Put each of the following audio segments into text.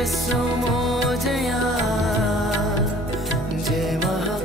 जस्सो मोजया जय महा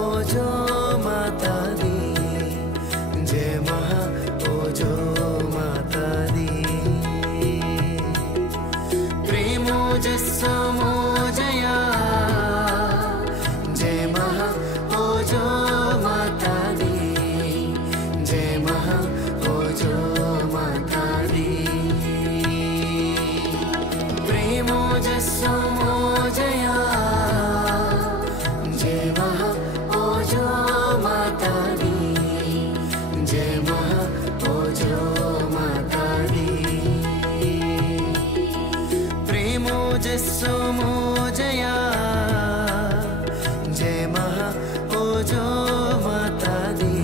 ओजो माता दी जय महा ओजो माता दी प्रेमो जस्सो मोजया जय महा ओजो माता दी जय महा ओजो माता दी प्रेमो जस्सो मोजया जय महा ओजो माता दी जय महा ओजो माता दी प्रेमो जस्सो मोजया जय महा ओजो माता दी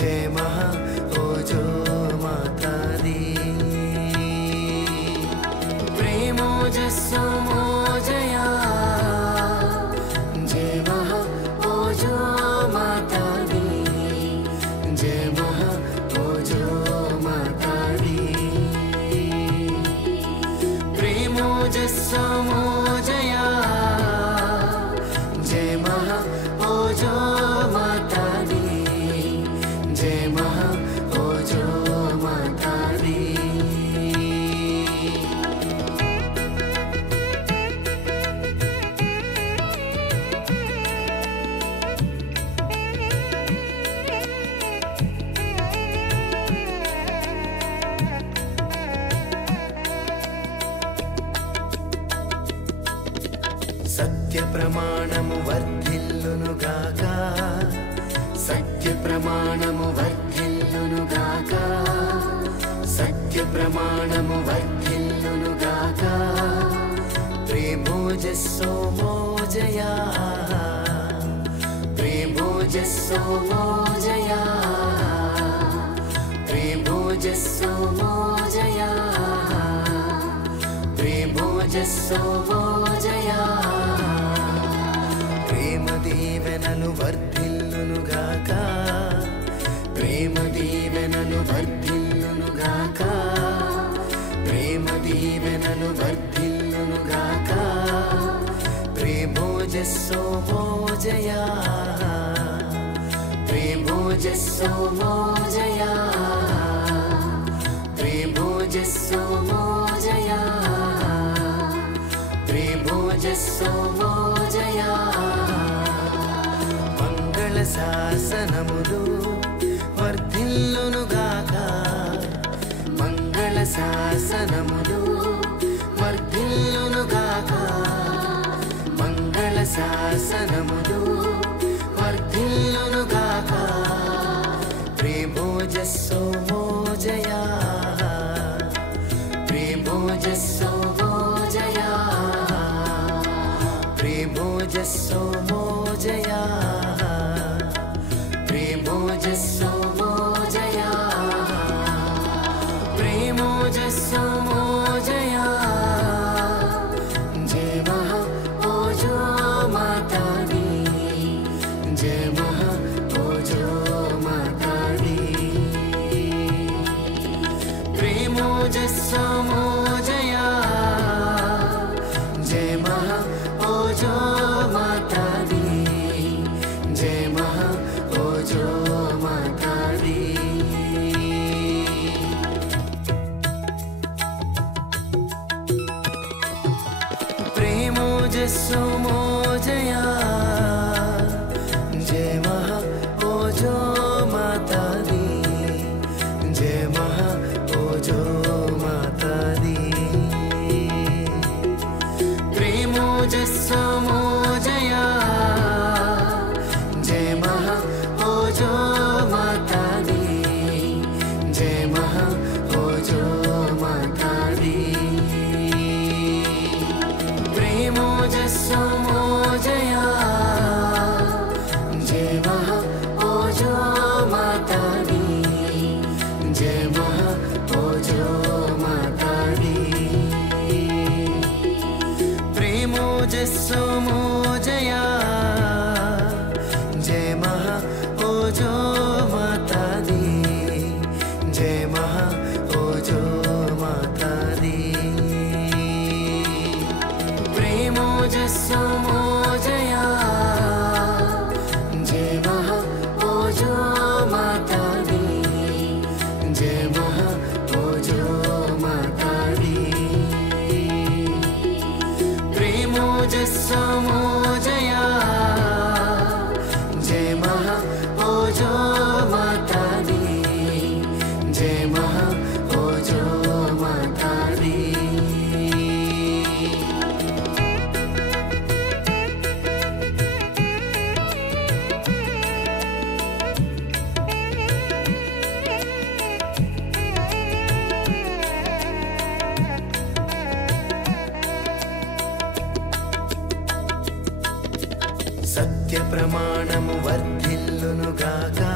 जय महा ओजो माता दी प्रेमो जस्सो मोजया जय महा ओजो माता दी जय महा ओजो माता दी प्रेमो जस्सो मोजया जय महा ओजो माता दी जय महा ओजो माता दी सत्य प्रमाणमु वर्धिल्लुनु गाका सत्य प्रमाणमु वर्धिल्लुनु गाका सत्य प्रमाणमु वर्धिल्लुनु गाका प्रेमो जस्सो मोजया प्रेमो जस्सो मोजया प्रेमो जस्सो मोजया प्रेमो जस्सो मोजया प्रेम दीवेनलु वर्धिल्लुनु गाका प्रेम दीवेनलु वर्धिल्लुनु गाका प्रेम दीवेनलु वर्धिल्लुनु गाका प्रेमो जस्सो मोजया प्रेमो जस्सो मोजया प्रेमो जस्सो मोजया प्रेमो जस्सो मोजया मंगल शासनमुलु वर्धिल्लुनु गाका मंगल शासनमुलु वर्धिल्लुनु गाका मंगल शासनमुलु वर्धिल्लुनु गाका प्रेमो जस्सो मोजया प्रेमो जस्सो मोजया प्रेमो जस्सो मोजया प्रेमो जस्सो मोजया प्रेमो जस्सो मोजया जय महा ओजो माता दी जय महा ओजो माता दी प्रेमो जस्सो मोजया जय महा ओजो माता दी जय महा ओजो माता दी प्रेमो जस्सो मोजया जय महा ओजो माता दी जय महा ओजो माता दी प्रेमो जस्सो मोजया जय महा ओजो माता दी जय महा ओजो माता दी प्रेमो जस्सो मोजया जय महा ओजो माता दी जय महा ओजो माता दी प्रेमो जस्सो मोजया जय महा ओजो माता दी जय महा ओजो प्रेमोजस्सु मोजया जय महा ओजो माता दी जय महा ओजो माता दी प्रेमोजस्सु मोजया जय महा ओजो माता दी जय महा ओजो माता दी सत्य प्रमाणमु वर्धिल्लुनु गाका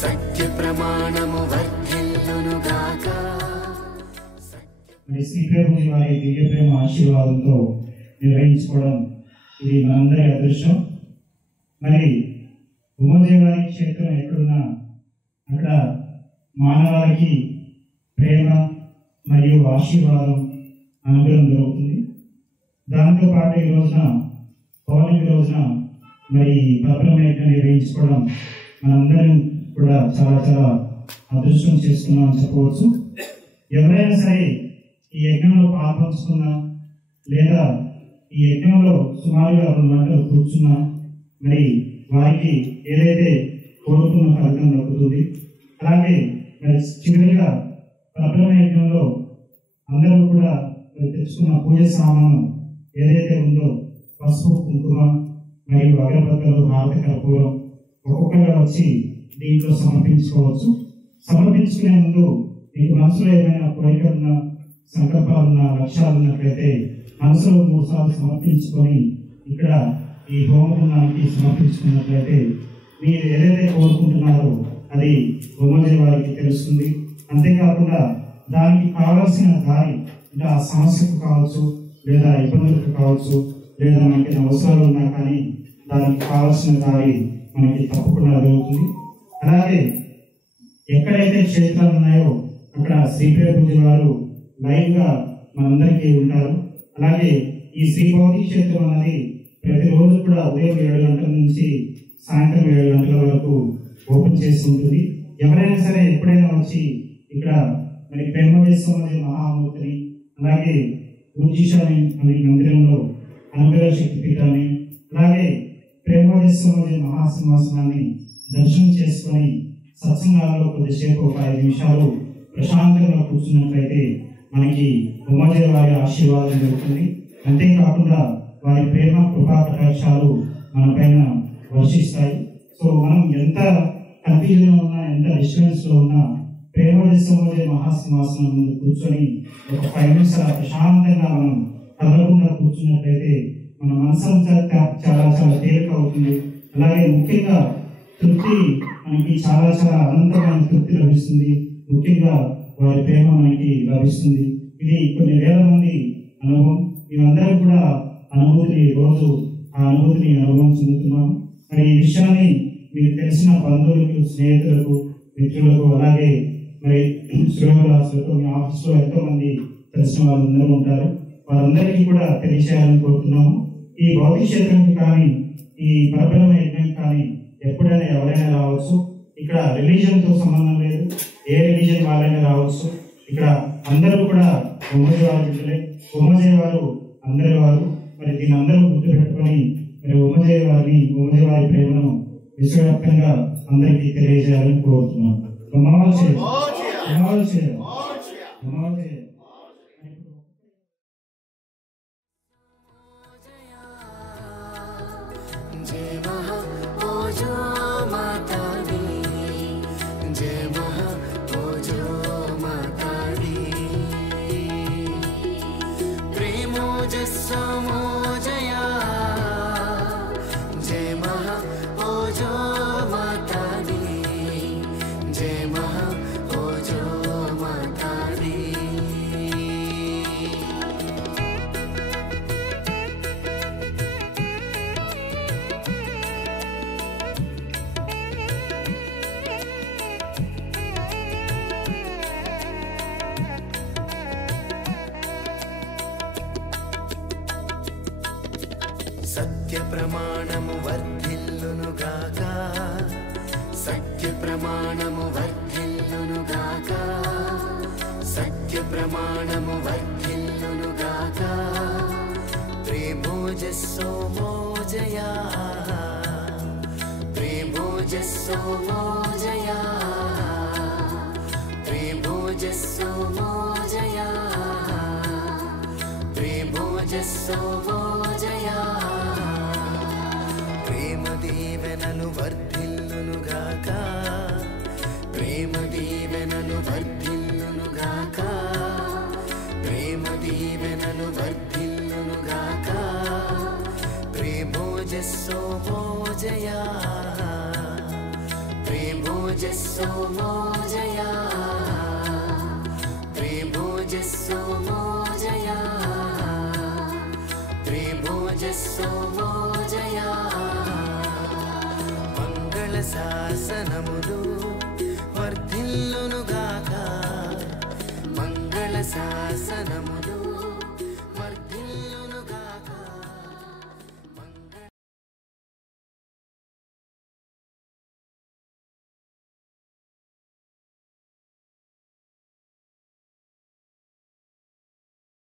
सत्य प्रमाणमु वर्धिल्लुनु गाका శ్రీ ప్రభుజీ వారి దివ్య ప్రేమ ఆశీర్వాదంతో నిర్వహించుకోవడం ఇది మనందరి అదృష్టం. మరి ఉమాదేవారి క్షేత్రం ఎక్కడున్నా అక్కడ మానవాళికి ప్రేమ మరియు ఆశీర్వాదం అనుగ్రహం దొరుకుతుంది. దాంతోపాటు ఈ రోజున పౌర్ణమి రోజున మరి పరబ్రహ్మయజ్ఞం నిర్వహించుకోవడం మనందరం కూడా చాలా చాలా అదృష్టం చేసుకున్నామని చెప్పవచ్చు. ఎవరైనా సరే ఈ యజ్ఞంలో పాల్పంచుకున్నా లేదా ఈ యజ్ఞంలో సుమారుగా 2 గంటలు కూర్చున్నా మరి వారికి ఏదైతే కోరుకున్న ఫలితం దక్కుతుంది. అలాగే మరి చివరిగా పరబ్రహ్మ యజ్ఞంలో అందరూ కూడా తెచ్చుకున్న పూజ సామాను ఏదైతే ఉందో పసుపు కుంకుమ మరియు అగరబత్తలు హారతి కర్పూరం ఒక్కొక్కగా వచ్చి దీంట్లో సమర్పించుకోవచ్చు. సమర్పించుకునే ముందు మీకు మనసులో ఏమైనా కోరికలున్నా సంకల్పాలున్నా లక్ష్యాలు ఉన్నట్లయితే మనసులో 3 సార్లు సమర్పించుకొని ఇక్కడ ఈ హోమగుండానికి సమర్పించుకున్నట్లయితే మీరు ఏదైతే కోరుకుంటున్నారో అది హోమజీ వారికి తెలుస్తుంది. అంతేకాకుండా దానికి కావలసిన దారి అంటే ఆ సమస్యకు కావచ్చు లేదా ఇబ్బందులకు కావచ్చు లేదా మనకి అవసరాలు ఉన్నా కానీ దానికి కావలసిన దారి మనకి తప్పకుండా దొరుకుతుంది. అలాగే ఎక్కడైతే క్షేత్రాలు ఉన్నాయో అక్కడ శ్రీ ప్రభుజీ వారు లైవ్గా మనందరికీ ఉంటారు. అలాగే ఈ శ్రీ భౌతిక క్షేత్రం అనేది ప్రతిరోజు కూడా ఉదయం 7 గంటల నుంచి సాయంత్రం 7 గంటల వరకు ఓపెన్ చేసి ఉంటుంది. ఎవరైనా సరే ఎప్పుడైనా వచ్చి ఇక్కడ మరి బ్రహ్మదేశంలోని మహామూర్తిని అలాగే పూజీశాని అనే మందిరంలో అనుగ్రహ శక్తి పీఠాన్ని అలాగే బ్రహ్మదేశంలోని మహాసింహాసనాన్ని దర్శనం చేసుకొని సత్సంగాల్లో కొద్దిసేపు 5 నిమిషాలు ప్రశాంతంగా కూర్చున్నట్లయితే మనకి ఉమాదేవి వారి ఆశీర్వాదం దొరుకుతుంది. అంతేకాకుండా వారి ప్రేమ కృపా కటాక్షాలు మన పైన వర్షిస్తాయి. సో మనం ఎంత కన్ఫ్యూజన్లో ఉన్నా ఎంత డిస్టర్బెన్స్లో ఉన్నా ప్రేమదేశంలో మహాసింహాసనం ముందు కూర్చొని ఒక 5 నిమిషాలు ప్రశాంతంగా మనం కదలకుండా కూర్చున్నట్లయితే మన మనసు చాలా చాలా తేలిక అవుతుంది. అలాగే ముఖ్యంగా తృప్తి మనకి చాలా చాలా అనంతమైన తృప్తి లభిస్తుంది. ముఖ్యంగా వారి ప్రేమ మనకి లభిస్తుంది. ఇది కొన్ని వేల మంది అనుభవం. మేమందరం కూడా అనుభూతిని రోజు ఆ అనుభూతిని అనుభవం చెందుతున్నాము. మరి ఈ విషయాన్ని మీకు తెలిసిన బంధువులకు స్నేహితులకు మిత్రులకు అలాగే మరి శ్రీరాసులకు మీ ఆఫీస్లో ఎంతో మంది తెలిసిన వాళ్ళందరూ ఉంటారు. వారందరికీ కూడా తెలియజేయాలని కోరుతున్నాము. ఈ భౌతిక క్షేత్రానికి కానీ ఈ పరబ్రహ్మ యజ్ఞం కానీ ఎప్పుడైనా ఎవరైనా రావచ్చు. ఇక్కడ రిలీజన్తో సంబంధం లేదు, ఏ రిలీజన్ వాళ్ళైనా రావచ్చు. ఇక్కడ అందరూ కూడా ఉమాదేవి వారి బిడ్డలే. ఉమాదేవి వారు అందరి వారు. మరి దీన్ని అందరూ గుర్తుపెట్టుకొని మరి ఉమాదేవి వారి ప్రేమను విశ్వవ్యాప్తంగా అందరికీ తెలియజేయాలని కోరుతున్నాను. जय महा ओजो माता दी जय महा ओजो माता दी प्रेमोजस्सु मोजया जय महा ओजो माता दी जय महा ओजो माता दी సత్య ప్రమాణము వర్ధిల్లునుగాక సత్య ప్రమాణము వర్ధిల్లునుగాక సత్య ప్రమాణము వర్ధిల్లునుగాక ప్రేమోజస్సోమో జయా ప్రేమోజస్సోమో జయా ప్రేమోజస్సోమో జయా ప్రేమోజస్సోమో జయా ప్రేమ దీవెనలు వర్ధిల్లునుగాక ప్రేమ దీవెనలు వర్ధిల్లునుగాక ప్రేమ దీవెనలు వర్ధిల్లునుగాక ప్రేమోజస్సోమో జయా ప్రేమోజస్సోమో జయా ప్రేమోజస్సోమో జయా ప్రేమోజస్సోమో జయా మంగళ శాసనములు వర్ధిల్లునుగాక మంగళ శాసనములు